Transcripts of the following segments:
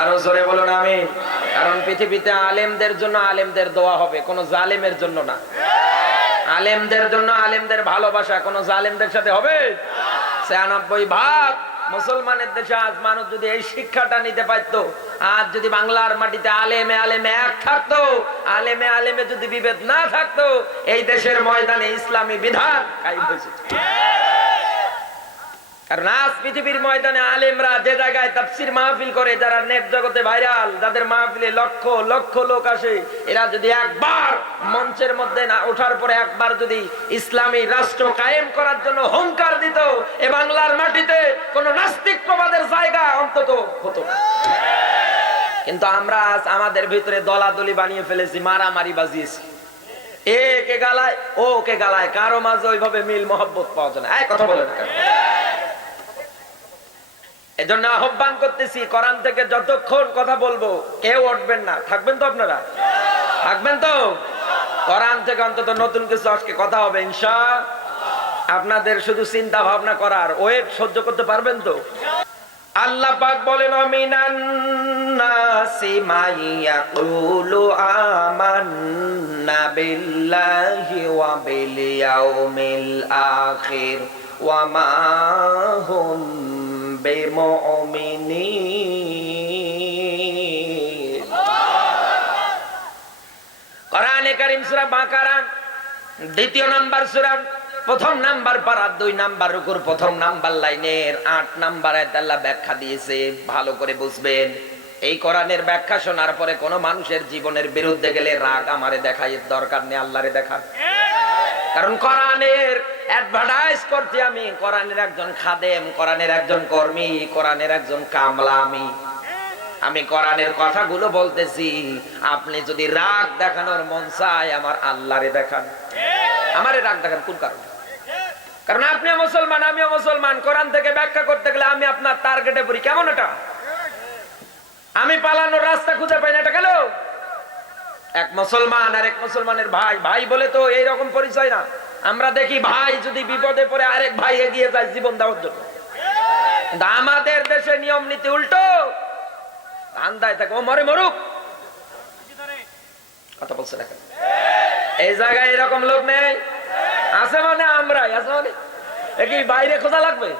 আরও জোরে বলুন আমি কারণ পৃথিবীতে আলেমদের জন্য আলেমদের দোয়া হবে, কোন জালেমের জন্য না। আলেমদের জন্য আলেমদের ভালোবাসা কোন জালেমদের সাথে হবে? ছিয়ানব্বই ভাগ মুসলমানের দেশে আজ মানুষ যদি এই শিক্ষাটা নিতে পারতো, আজ যদি বাংলার মাটিতে আলেমে আলেমে এক থাকতো, আলেমে আলেমে যদি বিভেদ না থাকতো, এই দেশের ময়দানে ইসলামী বিধান কারণ আজ পৃথিবীর ময়দানে আলেমরা যে জায়গায় তাফসির মাহফিল করে, যারা নেট জগতে ভাইরাল, যাদের মাহফিলে লক্ষ লক্ষ লোক আসে, এরা যদি একবার মঞ্চের মধ্যে না ওঠার পরে একবার যদি ইসলামী রাষ্ট্র কায়েম করার জন্য হুঙ্কার দিত, এ বাংলার মাটিতে কোন নাস্তিক প্রবাদের জায়গা অন্তত হতো কিন্তু আমরা আজ আমাদের ভিতরে দলাদলি বানিয়ে ফেলেছি, মারামারি বাজিয়েছি। এ কে গালায়, ও কে গালায়, কারও মাঝে ওইভাবে মিল, মহব্বত পাওয়া যায় না। কথা বলে না কেন? এজন্য আহ্বান করতেছি, কোরআন থেকে যতক্ষণ কথা বলব, কেউ উঠবেন না। থাকবেন তো আপনারা? থাকবেন তো? কোরআন থেকে অন্তত নতুন কিছু আজকে কথা হবে, ইনশা আপনাদের শুধু চিন্তা ভাবনা করার ওয়েট সহ্য করতে পারবেন তো? আল্লাহ পাক বলেন, অমিনান নাসি মাইয়াকুলু আমান্না বিল্লাহি ওয়া বিল ইয়াউমিল আখির ওয়া মা হুম দ্বিতীয় নাম্বার প্রথম নাম্বার পারা, দুই নাম্বার রুকুর প্রথম নাম্বার লাইনের আট নাম্বার ব্যাখ্যা দিয়েছে, ভালো করে বুঝবেন। এই কোরআনের ব্যাখ্যা শোনার পরে কোন মানুষের জীবনের বিরুদ্ধে গেলে রাগ আমারে দেখাই দরকার নেই, আল্লাহরে দেখা কারণ কোরআনের অ্যাডভার্টাইজ করতে আমি। কোরআনের একজন খাদেম, কোরআনের একজন কর্মী, কোরআনের একজন কামলা আমি আমি কোরআনের কথাগুলো বলতেছি। আপনি যদি রাগ দেখানোর মন চায়, আমার আল্লাহরে দেখান। আমারে রাগ দেখান, কোন কারণে? কারণ আপনি মুসলমান, আমিও মুসলমান। কোরআন থেকে ব্যাখ্যা করতে গেলে আমি আপনার টার্গেটে পড়ি। কেমন এটা? আমি পালানোর রাস্তা খুঁজে পাই না, এটা গেল এক মুসলমান আর এক মুসলমানের ভাই। ভাই বলে তো এই রকম পরিচয় না। আমরা দেখি ভাই যদি বিপদে পড়ে আরেক ভাই এগিয়ে যায় জীবন দেওয়ার জন্য। আমাদের দেশে নিয়ম নীতি উল্টো। আন্দায় থাকে ও মরে মরুক। কথা বলছে দেখেন এই জায়গায় এরকম লোক নেই। আছে মানে আমরাই, আছে মানে এ কি বাইরে খোঁজা লাগবে?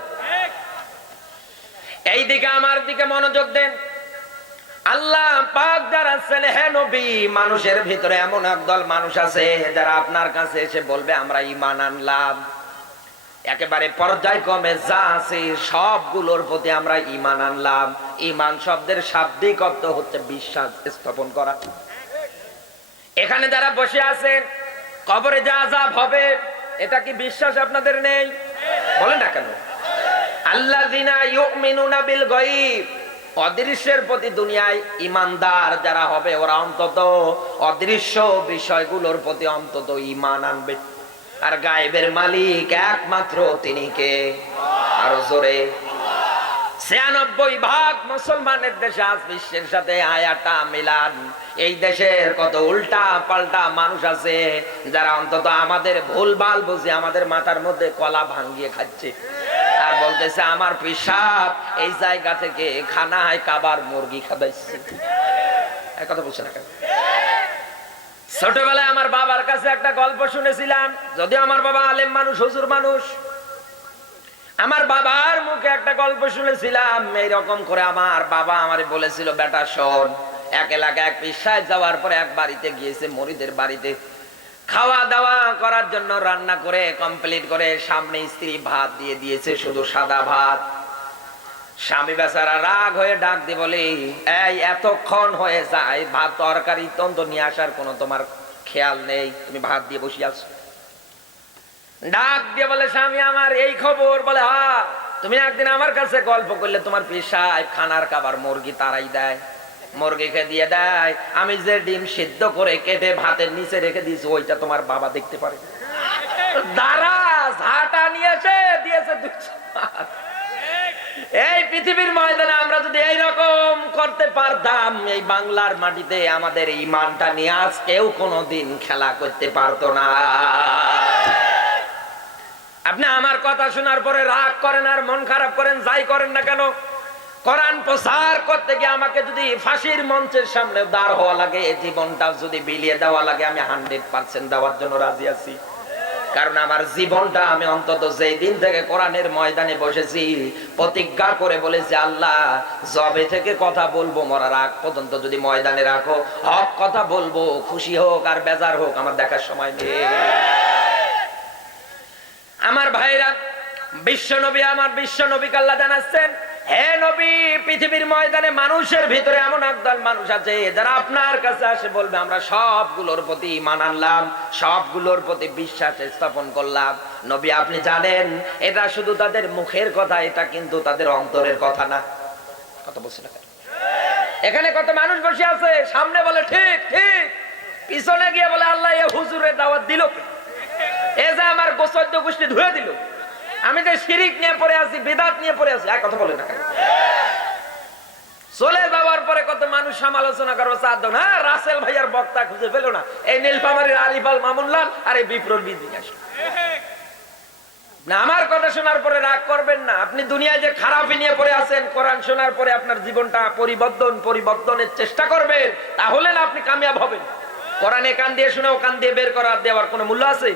এই দিকে আমার দিকে মনোযোগ দেন। একেবারে পর্যায়ক্রমে যা আছে, সবগুলোর প্রতি আমরা ইমান আনলাম। ইমান শব্দের শাব্দিক অর্থ হচ্ছে বিশ্বাস স্থাপন করা। এখানে যারা বসে আছেন, কবরে যা যা হবে, এটা কি বিশ্বাস আপনাদের নেই? বলেন না কেন? আল্লাহ গয়ব। অদৃশ্যের প্রতি দুনিয়ায় ইমানদার যারা হবে, ওরা অন্তত অদৃশ্য বিষয়গুলোর প্রতি অন্তত ইমান আনবে। আর গায়েবের মালিক একমাত্র তিনি কে? আরও জোরে। ছিয়ানব্বই ভাগ মুসলমানের দেশে আজ বিশ্বের সাথে আয়াটা মিলান। এই দেশের কত উল্টা পাল্টা মানুষ আছে, যারা অন্তত আমাদের ভুলভাল বুঝে আমাদের মাথার মধ্যে কলা ভাঙ্গিয়ে খাচ্ছে। আর বলতেছে, আমার পেশাব এই জায়গা থেকে খানায় কাবার মুরগি খাবাইছে এই কথা বলছে না কেন? ছোটবেলায় আমার বাবার কাছে একটা গল্প শুনেছিলাম, যদিও আমার বাবা আলেম মানুষ, হুজুর মানুষ। আমার বাবার মুখে একটা গল্প শুনেছিলাম, এইরকম করে আমার বাবা আমারে বলেছিল, বেটা শোন এক এলাকায় এক পেশায় যাওয়ার পরে এক বাড়িতে গিয়েছে, মরিদের বাড়িতে খাওয়া দাওয়া করার জন্য রান্না করে কমপ্লিট করে সামনে স্ত্রী ভাত দিয়ে দিয়েছে, শুধু সাদা ভাত। স্বামী বেচারা রাগ হয়ে ডাক দিয়ে বলে, এই, এতক্ষণ হয়ে যায়, ভাত তরকারি তন্ত নিয়ে আসার কোনো তোমার খেয়াল নেই, তুমি ভাত দিয়ে বসে আছো? ডাক দিয়ে বলে, স্বামী, আমার এই খবর। বলে হা তুমি একদিন আমার কাছে গল্প করলে তোমার পেশায় খানার খাবার মুরগি তারাই দেয়। মুরগিকে দিয়ে দেয়। আমি যে ডিম সিদ্ধ করে কেটে ভাতের নিচে রেখে দিয়েছি, ওইটা তোমার বাবা দেখতে পারে। এই পৃথিবীর ময়দানে আমরা যদি করতে পারতাম, এই বাংলার মাটিতে আমাদের ইমানটা নিয়ে আজ কেউ কোনোদিন খেলা করতে পারতো না। আপনি আমার কথা শোনার পরে রাগ করেন আর মন খারাপ করেন, যাই করেন না কেন? কোরআন প্রচার করতে গিয়ে আমাকে যদি ফাঁসির মঞ্চের সামনে দাঁড় হওয়া লাগে জীবনটা যদি বিলিয়ে দেওয়া লাগে, আমি হান্ড্রেড পার্সেন্ট দেওয়ার জন্য রাজি আছি। কারণ আমার জীবনটা আমি অন্তত যেই দিন থেকে কোরআনের ময়দানে বসেছি, প্রতিজ্ঞা করে বলেছি, আল্লাহ জবে থেকে কথা বলব, মরার আগ পর্যন্ত যদি ময়দানে রাখো, হক কথা বলব, খুশি হোক আর বেজার হোক, আমার দেখার সময় নেই। আমার ভাইরা বিশ্ব নবী আমার বিশ্ব নবীকে আল্লাহ জানাচ্ছেন পৃথিবীর ময়দানে মানুষের ভিতরে এমন একদল মানুষ আছে, যারা আপনার কাছে আসে বলবে, আমরা সবগুলোর প্রতি ইমান আনলাম, সবগুলোর প্রতি বিশ্বাস স্থাপন করলাম। নবী, আপনি জানেন, এটা শুধু তাদের মুখের কথা, এটা কিন্তু তাদের অন্তরের কথা না। কত বলছে না? এখানে কত মানুষ বসে আছে, সামনে বলে, ঠিক ঠিক। পিছনে গিয়ে বলে, আল্লাহ হুজুরের দাওয়াত দিল? এ যে আমার গোসদ্য গোষ্ঠী ধুয়ে দিল। আমি যে শিরিক নিয়ে পড়ে আছি, বেদাত নিয়ে পড়ে আছি কথা বলে না। চলে যাওয়ার পরে কত মানুষ সমালোচনা করব, চার দেন হ্যাঁ রাসেল ভাইয়ার বক্তা খুঁজে পেল না। এই নীলফামারির আরিফাল মামুনলাল আর এই বিপ্রর বিদিন আসলো। না, আমার কথা শোনার পরে রাগ করবেন না। আপনি দুনিয়ায় যে খারাপই নিয়ে পড়ে আছেন, কোরআন শোনার পরে আপনার জীবনটা পরিবর্তন, পরিবর্তনের চেষ্টা করবেন, তাহলে না আপনি কামিয়াব হবেন। কোরআনে কান দিয়ে শুনে ও কান দিয়ে বের করার দেওয়ার কোনো মূল্য আছে?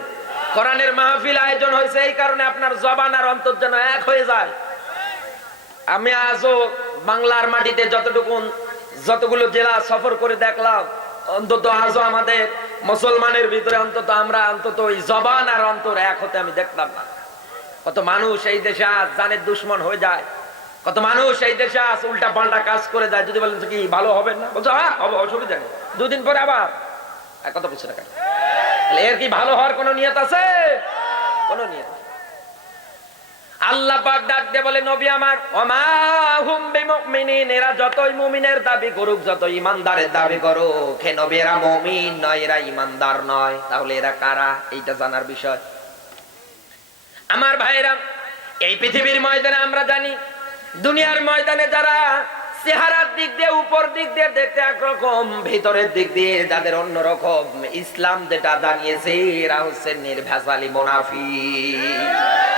কোরআনের মাহফিল আয়োজন হয়েছে, এই কারণে আপনার জবান আর অন্তর যেন এক হয়ে যায়। আমি আজও বাংলার মাটিতে যতটুকু, যতগুলো জেলা সফর করে দেখলাম, অন্তত আজও আমাদের মুসলমানের ভিতরে অন্তত আমরা অন্তত ওই জবান আর অন্তর এক হতে আমি দেখলাম না। কত মানুষ এই দেশে আজ জানের দুশ্মন হয়ে যায়, কত মানুষ এই দেশে আজ উল্টা পাল্টা কাজ করে যায়, যদি বলেন কি ভালো হবে না? বলছো হ্যাঁ হবে অসুবিধা নেই। দুদিন পরে আবার কত বলছে না কেন? এর কি ভালো হওয়ার কোনো নিয়ত আছে? কোনো নিয়ত আল্লাহ ডাক দিয়ে বলে, নবী আমার এরা যতই মুমিনের দাবি করুক যত ইমানদারের দাবি করুক, হে নবী, এরা নয়, এরা ইমানদার নয়। তাহলে এরা কারা? এইটা জানার বিষয়। আমার ভাইরা, এই পৃথিবীর ময়দানে আমরা জানি, দুনিয়ার ময়দানে যারা চেহারার দিক দিয়ে, উপর দিক দিয়ে দেখতে একরকম, ভিতরের দিক দিয়ে যাদের অন্যরকম। ইসলাম যেটা দাঁড়িয়েছে, এরা হচ্ছে নির্ভেজালি মুনাফিক।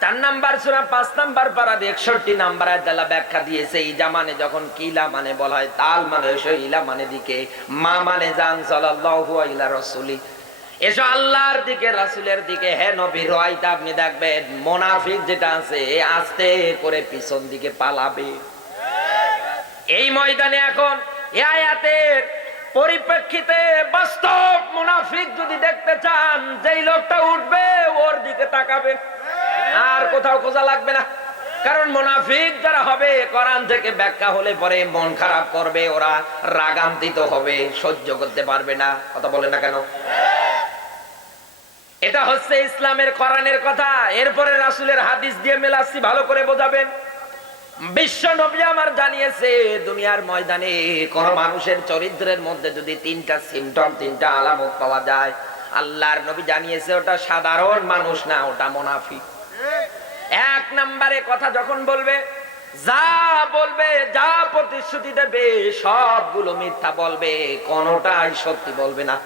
চার নাম্বার সুরা, পাঁচ নাম্বার পারার একষট্টি নাম্বার আয়াত ব্যাখ্যা দিয়েছে ইজা মানে যখন কিলা মানে বলা হয়, তাল মানে ইলা মানে দিকে, মা মানে জান, সাল্লাল্লাহু ইলা রাসূলি। এসো আল্লাহর দিকে, রাসূলের দিকে, হে নবী রাইতা আপনি দেখবেন মুনাফিক যেটা আছে আস্তে করে পিছন দিকে পালাবে। এই ময়দানে এখন এ আয়াতের পরিপ্রেক্ষিতে বাস্তব মুনাফিক যদি দেখতে চান, যেই লোকটা উঠবে, ওর দিকে তাকাবে। আর কোথাও খোঁজা লাগবে না। কারণ মুনাফিক যারা হবে, কোরআন থেকে ব্যাখ্যা হলে পরে মন খারাপ করবে, ওরা রাগান্বিত হবে, সহ্য করতে পারবে না। কথা বলে না কেন? এটা হচ্ছে ইসলামের কোরআনের কথা। এরপরে রাসূলের হাদিস দিয়ে মেলাচ্ছি ভালো করে বোঝাবেন। বিশ্ব নবী আমার জানিয়েছে, দুনিয়ার ময়দানে কোন মানুষের চরিত্রের মধ্যে যদি তিনটা সিমটম তিনটা আলামত পাওয়া যায়, আল্লাহর নবী জানিয়েছে, ওটা সাধারণ মানুষ না, ওটা মুনাফিক। এক নাম্বারে কথা যখন বলবে, যা বলবে, যা প্রতিশ্রুতি দেবে, সবগুলো মিথ্যা বলবে, কোনটাই সত্যি বলবে না।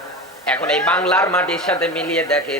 এখন এই বাংলার মাটির সাথে মিলিয়ে দেখেন।